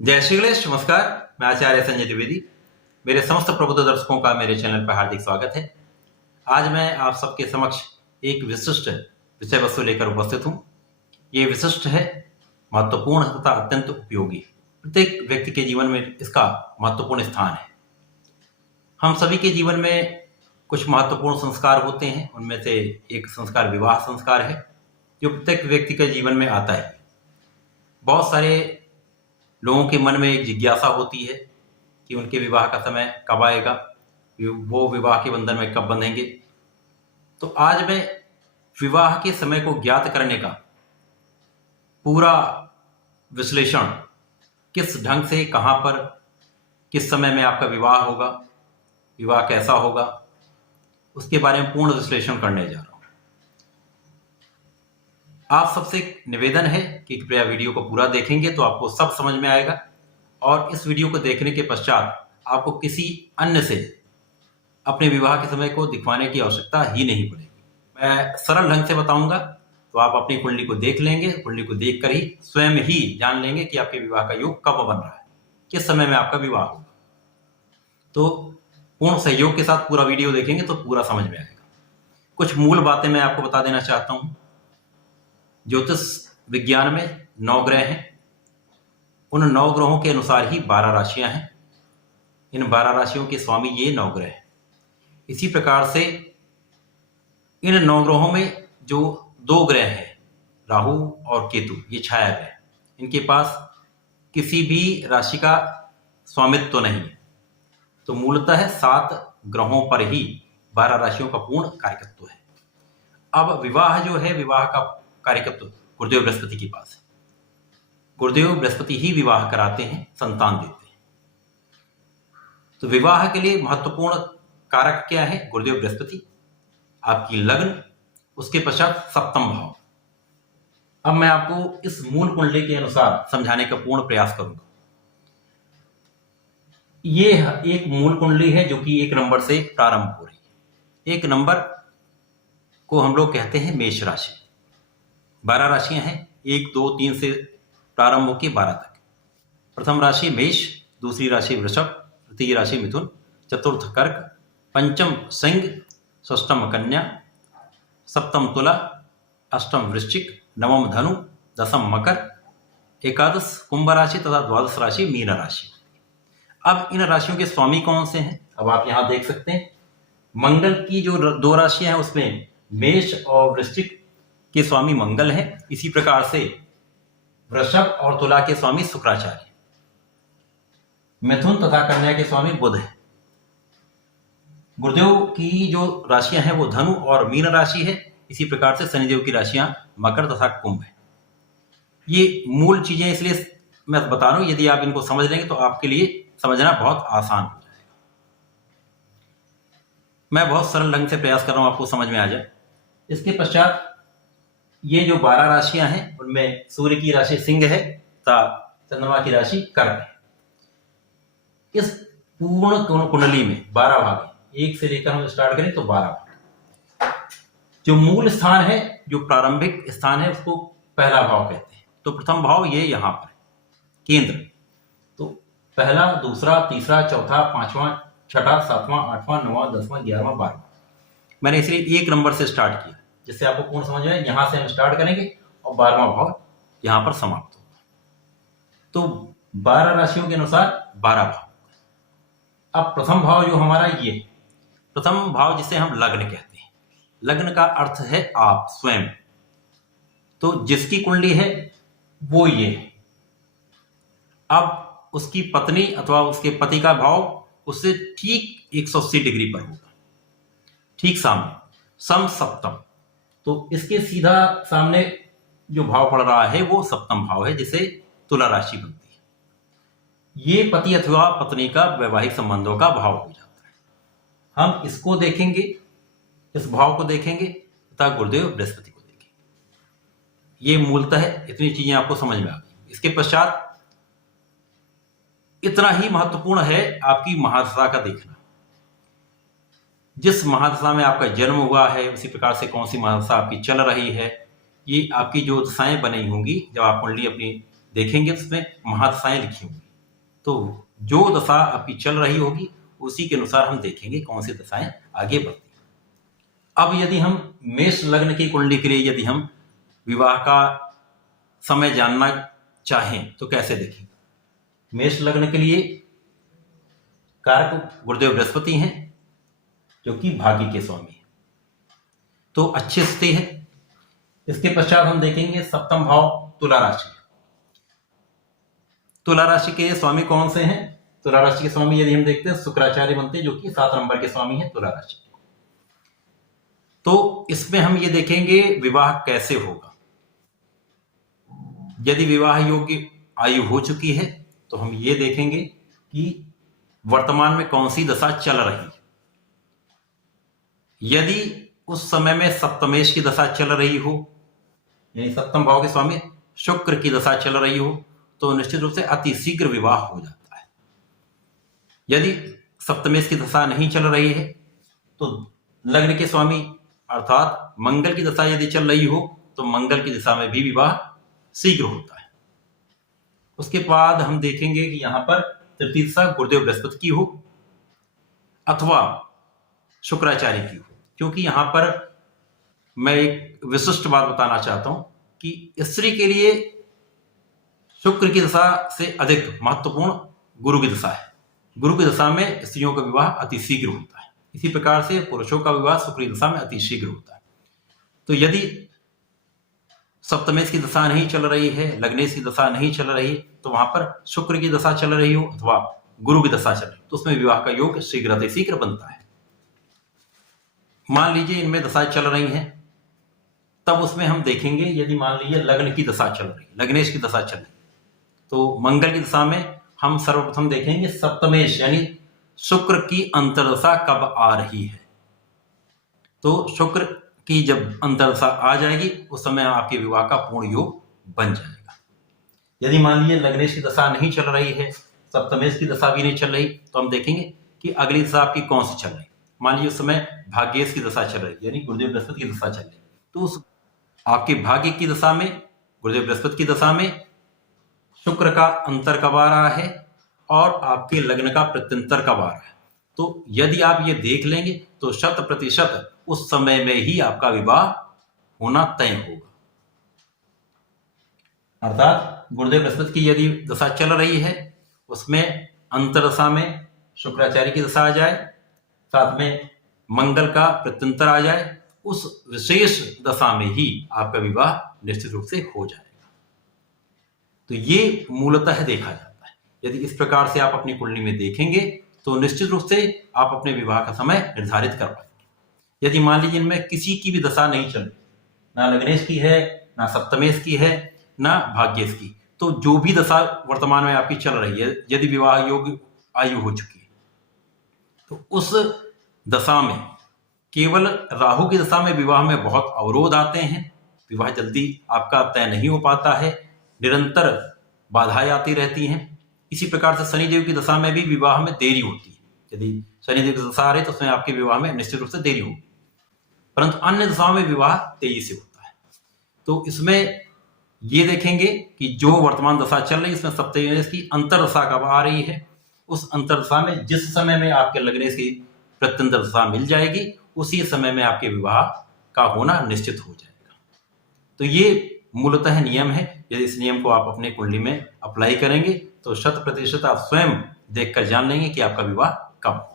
जय श्री गणेश। नमस्कार, मैं आचार्य संजय द्विवेदी। मेरे समस्त प्रबुद्ध दर्शकों का मेरे चैनल पर हार्दिक स्वागत है। आज मैं आप सबके समक्ष एक विशिष्ट विषय वस्तु लेकर उपस्थित हूँ। ये विशिष्ट है, महत्वपूर्ण तथा अत्यंत उपयोगी। प्रत्येक व्यक्ति के जीवन में इसका महत्वपूर्ण स्थान है। हम सभी के जीवन में कुछ महत्वपूर्ण संस्कार होते हैं। उनमें से एक संस्कार विवाह संस्कार है, जो प्रत्येक व्यक्ति के जीवन में आता है। बहुत सारे लोगों के मन में एक जिज्ञासा होती है कि उनके विवाह का समय कब आएगा, वो विवाह के बंधन में कब बंधेंगे। तो आज मैं विवाह के समय को ज्ञात करने का पूरा विश्लेषण, किस ढंग से, कहाँ पर, किस समय में आपका विवाह होगा, विवाह कैसा होगा, उसके बारे में पूर्ण विश्लेषण करने जा रहा हूँ। आप सबसे निवेदन है कि कृपया वीडियो को पूरा देखेंगे तो आपको सब समझ में आएगा, और इस वीडियो को देखने के पश्चात आपको किसी अन्य से अपने विवाह के समय को दिखवाने की आवश्यकता ही नहीं पड़ेगी। मैं सरल ढंग से बताऊंगा, तो आप अपनी कुंडली को देख लेंगे। कुंडली को देखकर ही स्वयं ही जान लेंगे कि आपके विवाह का योग कब बन रहा है, किस समय में आपका विवाह होगा। तो पूर्ण सहयोग के साथ पूरा वीडियो देखेंगे तो पूरा समझ में आएगा। कुछ मूल बातें मैं आपको बता देना चाहता हूँ। ज्योतिष विज्ञान में 9 ग्रह हैं। उन 9 ग्रहों के अनुसार ही 12 राशियां हैं। इन 12 राशियों के स्वामी ये 9 ग्रह हैं। इसी प्रकार से इन 9 ग्रहों में जो 2 ग्रह हैं, राहु और केतु, ये छाया ग्रह, इनके पास किसी भी राशि का स्वामित्व तो नहीं है। तो मूलतः 7 ग्रहों पर ही 12 राशियों का पूर्ण कार्यकत्व है। अब विवाह जो है, विवाह का कार्यकत्व गुरुदेव बृहस्पति के पास है। गुरुदेव बृहस्पति ही विवाह कराते हैं, संतान देते हैं। तो विवाह के लिए महत्वपूर्ण कारक क्या है? गुरुदेव बृहस्पति, आपकी लग्न, उसके पश्चात सप्तम भाव। अब मैं आपको इस मूल कुंडली के अनुसार समझाने का पूर्ण प्रयास करूंगा। ये एक मूल कुंडली है जो कि 1 नंबर से प्रारंभ हो रही है। 1 नंबर को हम लोग कहते हैं मेष राशि। 12 राशियां हैं, 1, 2, 3 से प्रारंभ होकर 12 तक। प्रथम राशि मेष, दूसरी राशि वृषभ, तृतीय राशि मिथुन, चतुर्थ कर्क, पंचम सिंह, षष्ठम कन्या, सप्तम तुला, अष्टम वृश्चिक, नवम धनु, दसम मकर, एकादश कुंभ राशि तथा द्वादश राशि मीन राशि। अब इन राशियों के स्वामी कौन से हैं? अब आप यहां देख सकते हैं, मंगल की जो 2 राशियां हैं उसमें मेष और वृश्चिक के स्वामी मंगल है। इसी प्रकार से वृषभ और तुला के स्वामी शुक्राचार्य, मिथुन तथा कन्या के स्वामी बुध है। गुरुदेव की जो राशियां हैं वो धनु और मीन राशि है। इसी प्रकार से शनिदेव की राशियां मकर तथा कुंभ है। ये मूल चीजें इसलिए मैं बता रहा हूं, यदि आप इनको समझ लेंगे तो आपके लिए समझना बहुत आसान हो जाएगा। मैं बहुत सरल ढंग से प्रयास कर रहा हूं आपको समझ में आ जाए। इसके पश्चात ये जो 12 राशियां हैं उनमें सूर्य की राशि सिंह है तथा चंद्रमा की राशि कर्क है। इस पूर्ण कुंडली में 12 भाग हैं। 1 से लेकर हम स्टार्ट करें तो 12 भाग। जो मूल स्थान है, जो प्रारंभिक स्थान है, उसको पहला भाव कहते हैं। तो प्रथम भाव ये यहां पर है, केंद्र। तो पहला, दूसरा, तीसरा, चौथा, पांचवा, छठा, सातवां, आठवां, 9वां, 10वां, 11वां, 12वां। मैंने इसलिए 1 नंबर से स्टार्ट किया जिससे आपको पूर्ण समझ में। यहां से हम स्टार्ट करेंगे और 12वां भाव यहां पर समाप्त होगा। तो 12 राशियों के अनुसार 12 भाव। अब प्रथम भाव जो हमारा, ये प्रथम भाव जिसे हम लग्न कहते हैं। लग्न का अर्थ है आप स्वयं। तो जिसकी कुंडली है वो ये है। अब उसकी पत्नी अथवा उसके पति का भाव उससे ठीक 180 डिग्री पर होगा, ठीक सामने, सम सप्तम। तो इसके सीधा सामने जो भाव पड़ रहा है वो सप्तम भाव है, जिसे तुला राशि बनती है। ये पति अथवा पत्नी का वैवाहिक संबंधों का भाव हो जाता है। हम इसको देखेंगे, इस भाव को देखेंगे तथा गुरुदेव बृहस्पति को देखेंगे। ये मूलतः इतनी चीजें आपको समझ में आ गई। इसके पश्चात इतना ही महत्वपूर्ण है आपकी महादशा का देखना। जिस महादशा में आपका जन्म हुआ है, उसी प्रकार से कौन सी महादशा आपकी चल रही है, ये आपकी जो दशाएं बनी होंगी, जब आप कुंडली अपनी देखेंगे उसमें महादशाएं लिखी होंगी। तो जो दशा आपकी चल रही होगी उसी के अनुसार हम देखेंगे कौन सी दशाएं आगे बढ़ती हैं। अब यदि हम मेष लग्न की कुंडली के लिए यदि हम विवाह का समय जानना चाहें तो कैसे देखेंगे? मेष लग्न के लिए कारक गुरुदेव बृहस्पति हैं जो कि भाग्य के स्वामी है, तो अच्छी स्थिति है। इसके पश्चात हम देखेंगे सप्तम भाव तुला राशि। तुला राशि के स्वामी कौन से हैं? तुला राशि के स्वामी यदि हम देखते हैं शुक्राचार्य बनते हैं जो कि 7 नंबर के स्वामी हैं तुला राशि। तो इसमें हम ये देखेंगे विवाह कैसे होगा। यदि विवाह योग्य आयु हो चुकी है तो हम ये देखेंगे कि वर्तमान में कौन सी दशा चल रही है। यदि उस समय में सप्तमेश की दशा चल रही हो, यानी सप्तम भाव के स्वामी शुक्र की दशा चल रही हो, तो निश्चित रूप से अति शीघ्र विवाह हो जाता है। यदि सप्तमेश की दशा नहीं चल रही है तो लग्न के स्वामी अर्थात मंगल की दशा यदि चल रही हो तो मंगल की दिशा में भी विवाह शीघ्र होता है। उसके बाद हम देखेंगे कि यहां पर तृतीय दशा गुरुदेव बृहस्पति की हो अथवा शुक्राचार्य की हो, क्योंकि यहां पर मैं एक विशिष्ट बात बताना चाहता हूं कि स्त्री के लिए शुक्र की दशा से अधिक महत्वपूर्ण गुरु की दशा है। गुरु की दशा में स्त्रियों का विवाह अति शीघ्र होता है। इसी प्रकार से पुरुषों का विवाह शुक्र की दशा में अति शीघ्र होता है। तो यदि सप्तमेश की दशा नहीं चल रही है, लग्नेश की दशा नहीं चल रही, तो वहां पर शुक्र की दशा चल रही हो अथवा गुरु की दशा चल रही तो उसमें विवाह का योग शीघ्र बनता है। मान लीजिए इनमें दशाएं चल रही हैं, तब उसमें हम देखेंगे यदि मान लीजिए लग्न की दशा चल रही, लग्नेश की दशा चल रही, तो मंगल की दशा में हम सर्वप्रथम देखेंगे सप्तमेश यानी शुक्र की अंतर्दशा कब आ रही है। तो शुक्र की जब अंतर्दशा आ जाएगी उस समय आपके विवाह का पूर्ण योग बन जाएगा। यदि मान लीजिए लग्नेश की दशा नहीं चल रही है, सप्तमेश की दशा भी नहीं चल रही, तो हम देखेंगे कि अगली दशा आपकी कौन सी चल रही। मान लीजिए उस समय भाग्येश की दशा चल रही यानी गुरुदेव बृहस्पति की दशा चल रही, तो उस आपके भाग्य की दशा में गुरुदेव बृहस्पति की दशा में शुक्र का अंतर कब आ रहा है और आपके लग्न का प्रत्यंतर कब आ रहा है। तो यदि आप ये देख लेंगे तो 100% उस समय में ही आपका विवाह होना तय होगा। अर्थात गुरुदेव बृहस्पति की यदि दशा चल रही है उसमें अंतरदशा में शुक्राचार्य की दशा आ जाए, साथ में मंगल का प्रत्यंतर आ जाए, उस विशेष दशा में ही आपका विवाह निश्चित रूप से हो जाएगा। तो ये मूलतः देखा जाता है। यदि इस प्रकार से आप अपनी कुंडली में देखेंगे तो निश्चित रूप से आप अपने विवाह का समय निर्धारित कर पाएंगे। यदि मान लीजिए इनमें किसी की भी दशा नहीं चल रही, ना लग्नेश की है, ना सप्तमेश की है, ना भाग्येश की, तो जो भी दशा वर्तमान में आपकी चल रही है, यदि विवाह योग्य आयु हो चुकी है, तो उस दशा में केवल राहु की दशा में विवाह में बहुत अवरोध आते हैं, विवाह जल्दी आपका तय नहीं हो पाता है, निरंतर बाधाएं आती रहती हैं। इसी प्रकार से शनिदेव की दशा में भी विवाह में देरी होती है। यदि शनिदेव की दशा आ रही तो उसमें आपके विवाह में निश्चित रूप से देरी होगी, परंतु अन्य दशाओं में विवाह तेजी से होता है। तो इसमें ये देखेंगे कि जो वर्तमान दशा चल रही है इसमें सप्तमेश की अंतरदशा कब आ रही है, उस अंतरदशा में जिस समय में आपके लग्नेश की प्रत्यंतर दशा मिल जाएगी उसी समय में आपके विवाह का होना निश्चित हो जाएगा। तो ये मूलतः नियम है। यदि इस नियम को आप अपने कुंडली में अप्लाई करेंगे तो 100% आप स्वयं देखकर जान लेंगे कि आपका विवाह कब